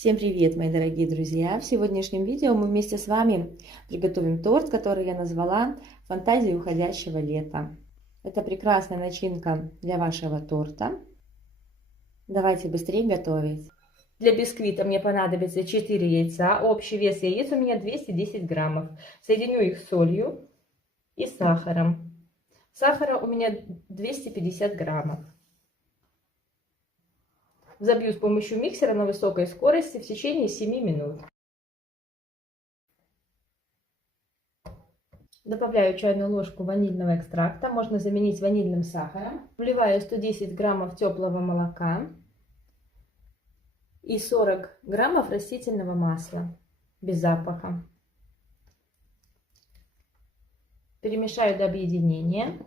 Всем привет, мои дорогие друзья! В сегодняшнем видео мы вместе с вами приготовим торт, который я назвала «Фантазии уходящего лета». Это прекрасная начинка для вашего торта. Давайте быстрее готовить. Для бисквита мне понадобится 4 яйца. Общий вес яиц у меня 210 граммов. Соединю их с солью и сахаром. Сахара у меня 250 граммов. Взобью с помощью миксера на высокой скорости в течение 7 минут. Добавляю чайную ложку ванильного экстракта, можно заменить ванильным сахаром. Вливаю 110 граммов теплого молока и 40 граммов растительного масла без запаха. Перемешаю до объединения.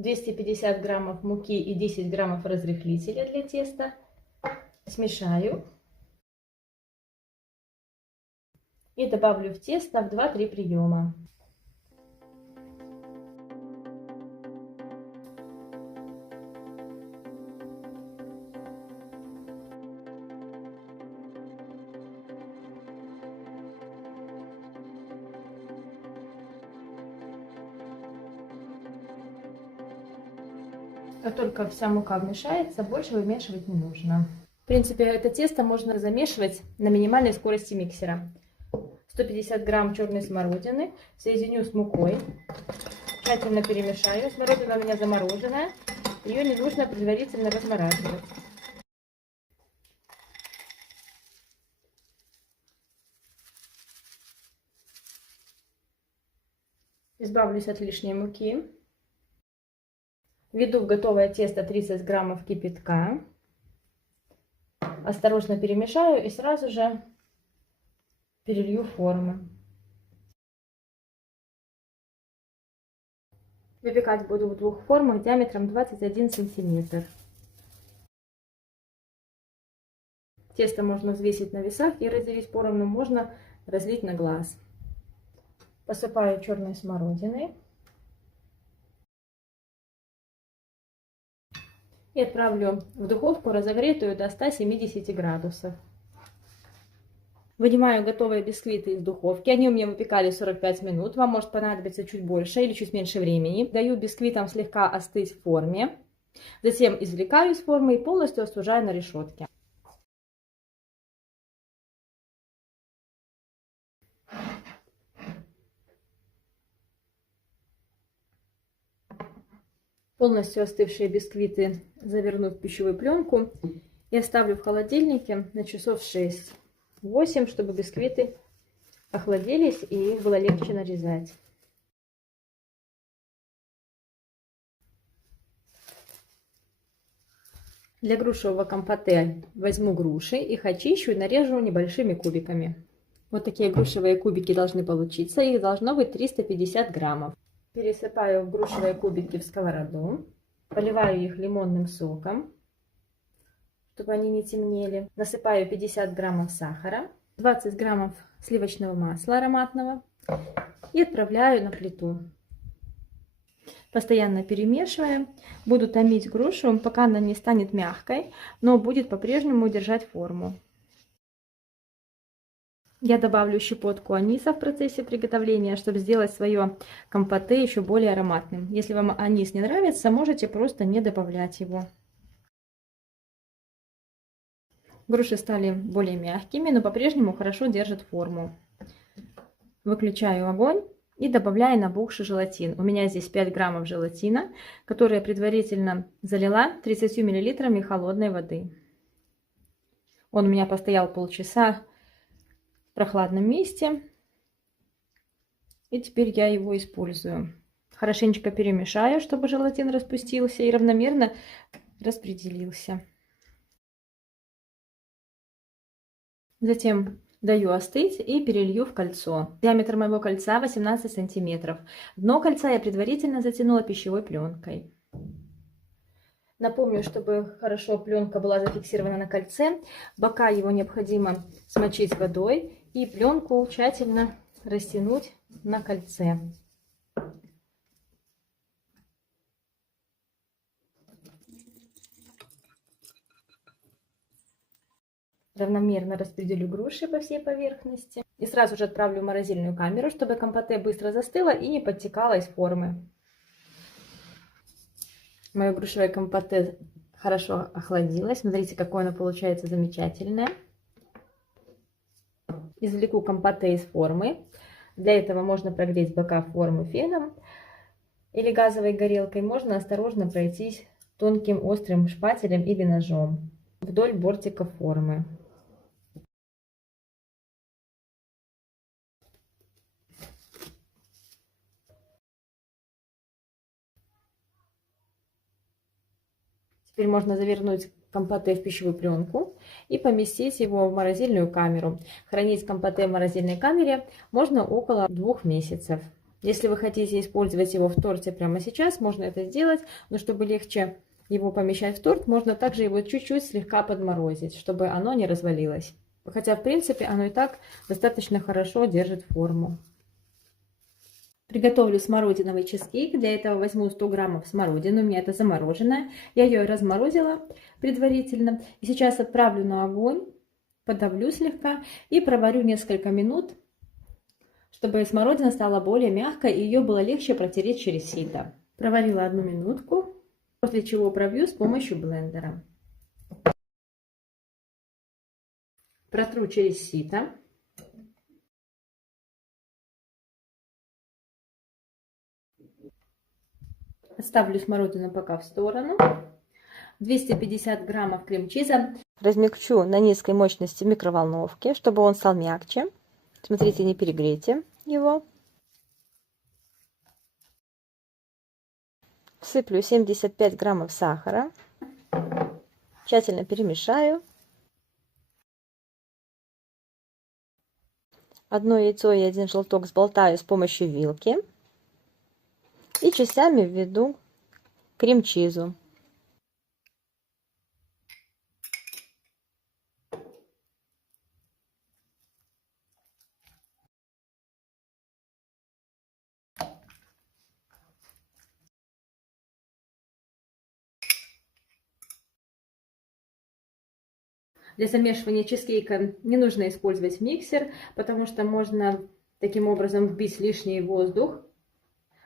«250 граммов муки и 10 граммов разрыхлителя для теста. Смешаю и добавлю в тесто в 2-3 приема. Как только вся мука вмешается, больше вымешивать не нужно. В принципе, это тесто можно замешивать на минимальной скорости миксера. 150 грамм черной смородины соединю с мукой. Тщательно перемешаю. Смородина у меня замороженная. Ее не нужно предварительно размораживать. Избавлюсь от лишней муки. Введу в готовое тесто 30 граммов кипятка. Осторожно перемешаю и сразу же перелью формы. Выпекать буду в двух формах диаметром 21 сантиметр. Тесто можно взвесить на весах и разделить поровну, можно разлить на глаз. Посыпаю черной смородиной. И отправлю в духовку, разогретую до 170 градусов. Вынимаю готовые бисквиты из духовки. Они у меня выпекали 45 минут. Вам может понадобиться чуть больше или чуть меньше времени. Даю бисквитам слегка остыть в форме. Затем извлекаю из формы и полностью остужаю на решетке. Полностью остывшие бисквиты заверну в пищевую пленку и оставлю в холодильнике на часов 6-8, чтобы бисквиты охладились и их было легче нарезать. Для грушевого компоте возьму груши, их очищу и нарежу небольшими кубиками. Вот такие грушевые кубики должны получиться, их должно быть 350 граммов. Пересыпаю грушевые кубики в сковороду, поливаю их лимонным соком, чтобы они не темнели. Насыпаю 50 граммов сахара, 20 граммов сливочного масла ароматного и отправляю на плиту. Постоянно перемешиваем. Буду томить грушу, пока она не станет мягкой, но будет по-прежнему держать форму. Я добавлю щепотку аниса в процессе приготовления, чтобы сделать свое компоте еще более ароматным. Если вам анис не нравится, можете просто не добавлять его. Груши стали более мягкими, но по-прежнему хорошо держат форму. Выключаю огонь и добавляю набухший желатин. У меня здесь 5 граммов желатина, который я предварительно залила 30 мл холодной воды. Он у меня постоял полчаса в прохладном месте. И теперь я его использую. Хорошенечко перемешаю, чтобы желатин распустился и равномерно распределился. Затем даю остыть и перелью в кольцо. Диаметр моего кольца 18 сантиметров. Дно кольца я предварительно затянула пищевой пленкой. Напомню, чтобы хорошо пленка была зафиксирована на кольце, бока его необходимо смочить водой и пленку тщательно растянуть на кольце. Равномерно распределю груши по всей поверхности. И сразу же отправлю в морозильную камеру, чтобы компоте быстро застыло и не подтекало из формы. Мое грушевое компоте хорошо охладилось. Смотрите, какое оно получается замечательное. Извлеку компоте из формы. Для этого можно прогреть бока формы феном или газовой горелкой. Можно осторожно пройтись тонким острым шпателем или ножом вдоль бортика формы. Теперь можно завернуть компоте в пищевую пленку и поместить его в морозильную камеру. Хранить компоте в морозильной камере можно около 2 месяцев. Если вы хотите использовать его в торте прямо сейчас, можно это сделать, но чтобы легче его помещать в торт, можно также его чуть-чуть слегка подморозить, чтобы оно не развалилось. Хотя, в принципе, оно и так достаточно хорошо держит форму. Приготовлю смородиновый чизкейк. Для этого возьму 100 граммов смородины. У меня это замороженная. Я ее разморозила предварительно. И сейчас отправлю на огонь, подавлю слегка и проварю несколько минут, чтобы смородина стала более мягкой и ее было легче протереть через сито. Проварила 1 минутку, после чего пробью с помощью блендера. Протру через сито. Отставлю смородину пока в сторону. 250 граммов крем-чиза размягчу на низкой мощности в микроволновке, чтобы он стал мягче. Смотрите, не перегрейте его. Всыплю 75 граммов сахара. Тщательно перемешаю. 1 яйцо и 1 желток взболтаю с помощью вилки. И частями введу крем-чизу. Для замешивания чизкейка не нужно использовать миксер, потому что можно таким образом вбить лишний воздух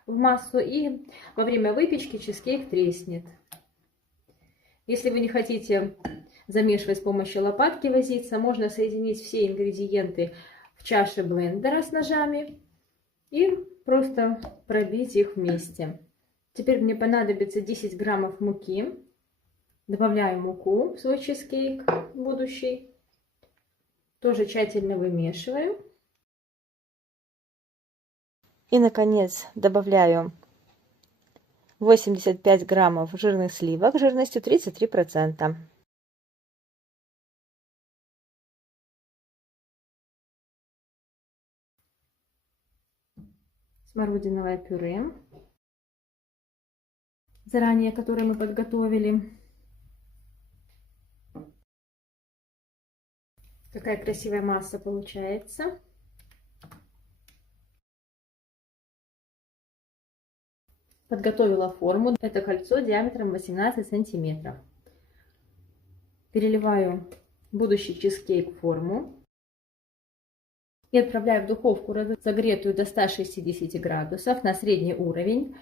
в массу, и во время выпечки чизкейк треснет. Если вы не хотите замешивать с помощью лопатки, возиться, можно соединить все ингредиенты в чаше блендера с ножами и просто пробить их вместе. Теперь мне понадобится 10 граммов муки. Добавляю муку в свой чизкейк будущий. Тоже тщательно вымешиваю. И, наконец, добавляю 85 граммов жирных сливок жирностью 33%. Смородиновое пюре, заранее которое мы подготовили. Какая красивая масса получается. Подготовила форму. Это кольцо диаметром 18 сантиметров. Переливаю будущий чизкейк в форму. И отправляю в духовку, разогретую до 160 градусов на средний уровень.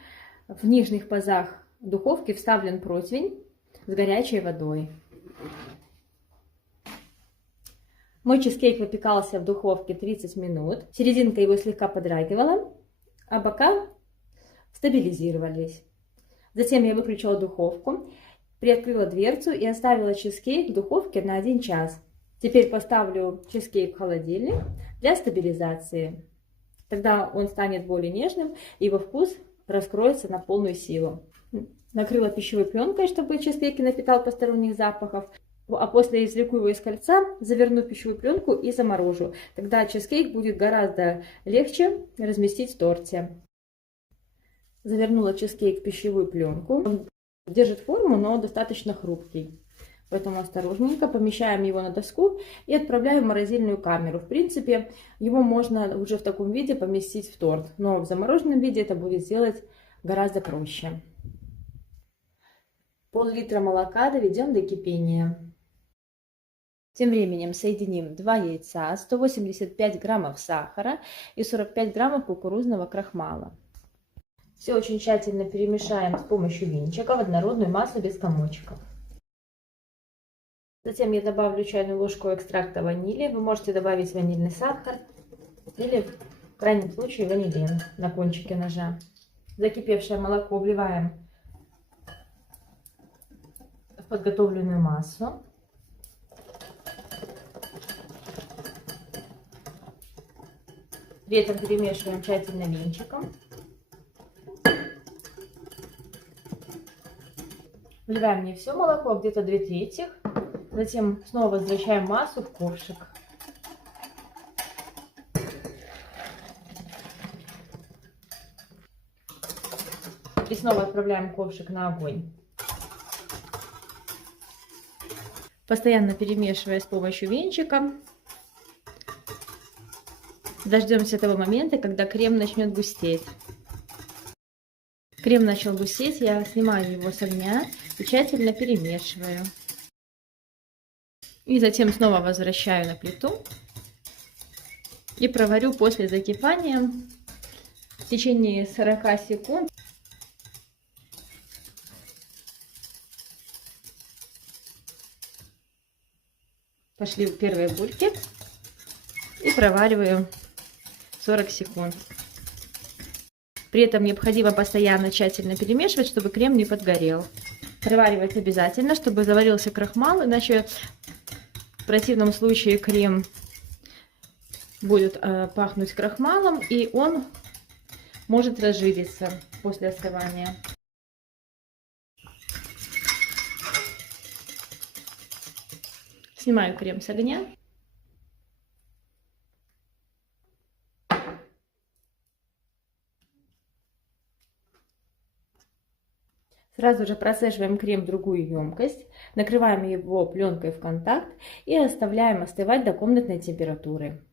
В нижних пазах духовки вставлен противень с горячей водой. Мой чизкейк выпекался в духовке 30 минут. Серединка его слегка подрагивала, а бока стабилизировались. Затем я выключила духовку, приоткрыла дверцу и оставила чизкейк в духовке на 1 час. Теперь поставлю чизкейк в холодильник для стабилизации. Тогда он станет более нежным и его вкус раскроется на полную силу. Накрыла пищевой пленкой, чтобы чизкейк не напитал посторонних запахов. А после извлеку его из кольца, заверну в пищевую пленку и заморожу. Тогда чизкейк будет гораздо легче разместить в торте. Завернула чизкейк в пищевую пленку. Он держит форму, но достаточно хрупкий. Поэтому осторожненько помещаем его на доску и отправляем в морозильную камеру. В принципе, его можно уже в таком виде поместить в торт. Но в замороженном виде это будет сделать гораздо проще. Пол-литра молока доведем до кипения. Тем временем соединим 2 яйца, 185 граммов сахара и 45 граммов кукурузного крахмала. Все очень тщательно перемешаем с помощью венчика в однородную массу без комочков. Затем я добавлю чайную ложку экстракта ванили. Вы можете добавить ванильный сахар или в крайнем случае ванилин на кончике ножа. Закипевшее молоко вливаем в подготовленную массу. При этом перемешиваем тщательно венчиком. Вливаем не все молоко, а где-то 2/3. Затем снова возвращаем массу в ковшик. И снова отправляем ковшик на огонь. Постоянно перемешивая с помощью венчика. Дождемся того момента, когда крем начнет густеть. Крем начал густеть, я снимаю его с огня и тщательно перемешиваю. И затем снова возвращаю на плиту и проварю после закипания в течение 40 секунд. Пошли первые бульки и провариваю 40 секунд. При этом необходимо постоянно тщательно перемешивать, чтобы крем не подгорел. Проваривать обязательно, чтобы заварился крахмал, иначе в противном случае крем будет пахнуть крахмалом, и он может разжириться после остывания. Снимаю крем с огня. Сразу же процеживаем крем в другую емкость, накрываем его пленкой в контакт и оставляем остывать до комнатной температуры.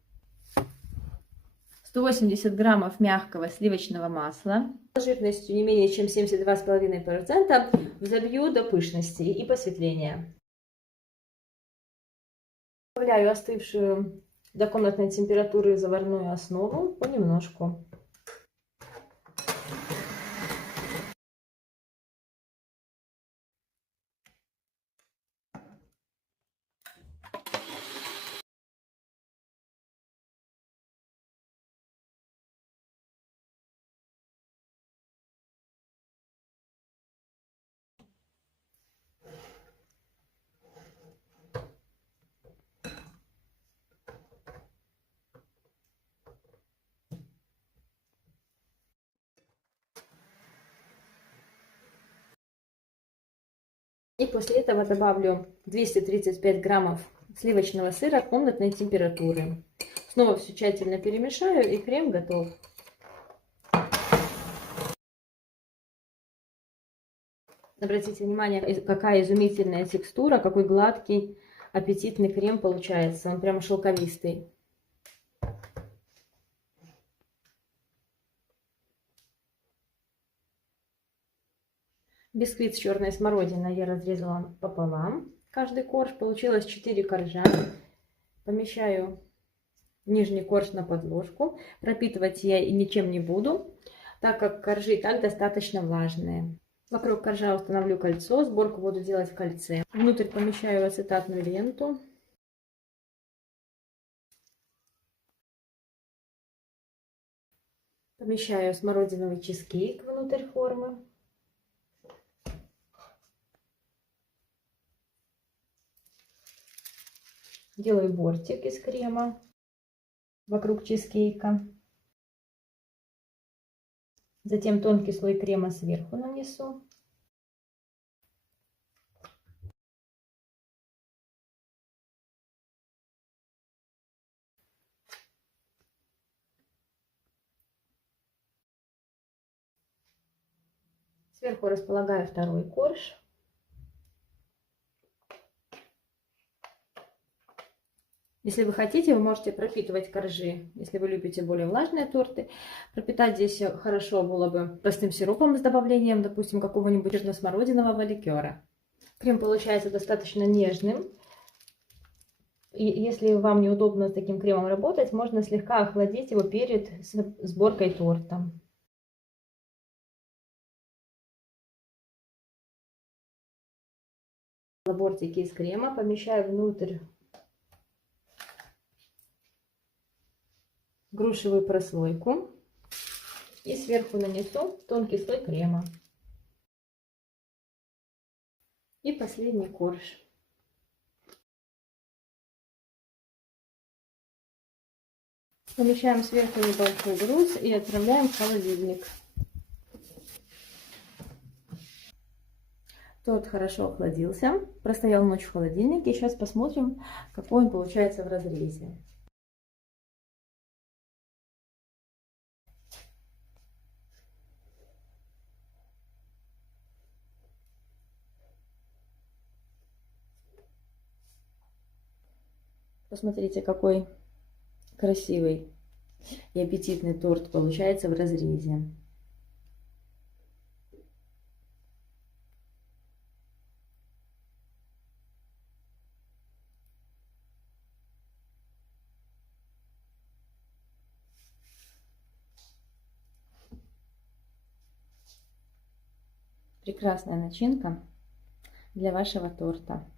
180 граммов мягкого сливочного масла жирностью не менее чем 72,5% взобью до пышности и посветления. Добавляю остывшую до комнатной температуры заварную основу понемножку. И после этого добавлю 235 граммов сливочного сыра комнатной температуры. Снова все тщательно перемешаю, и крем готов. Обратите внимание, какая изумительная текстура, какой гладкий, аппетитный крем получается. Он прямо шелковистый. Бисквит с черной смородиной я разрезала пополам. Каждый корж. Получилось 4 коржа. Помещаю нижний корж на подложку. Пропитывать я и ничем не буду, так как коржи и так достаточно влажные. Вокруг коржа установлю кольцо. Сборку буду делать в кольце. Внутрь помещаю ацетатную ленту. Помещаю смородиновый чизкейк внутрь формы. Делаю бортик из крема вокруг чизкейка. Затем тонкий слой крема сверху нанесу. Сверху располагаю второй корж. Если вы хотите, вы можете пропитывать коржи, если вы любите более влажные торты. Пропитать здесь хорошо было бы простым сиропом с добавлением, допустим, какого-нибудь нежно-смородинового ликера. Крем получается достаточно нежным. если вам неудобно с таким кремом работать, можно слегка охладить его перед сборкой торта. Бортики из крема помещаю внутрь грушевую прослойку и сверху нанесу тонкий слой крема. И последний корж. Помещаем сверху небольшой груз и отправляем в холодильник. Торт хорошо охладился, простоял ночь в холодильнике. Сейчас посмотрим, какой он получается в разрезе. Посмотрите, какой красивый и аппетитный торт получается в разрезе. Прекрасная начинка для вашего торта.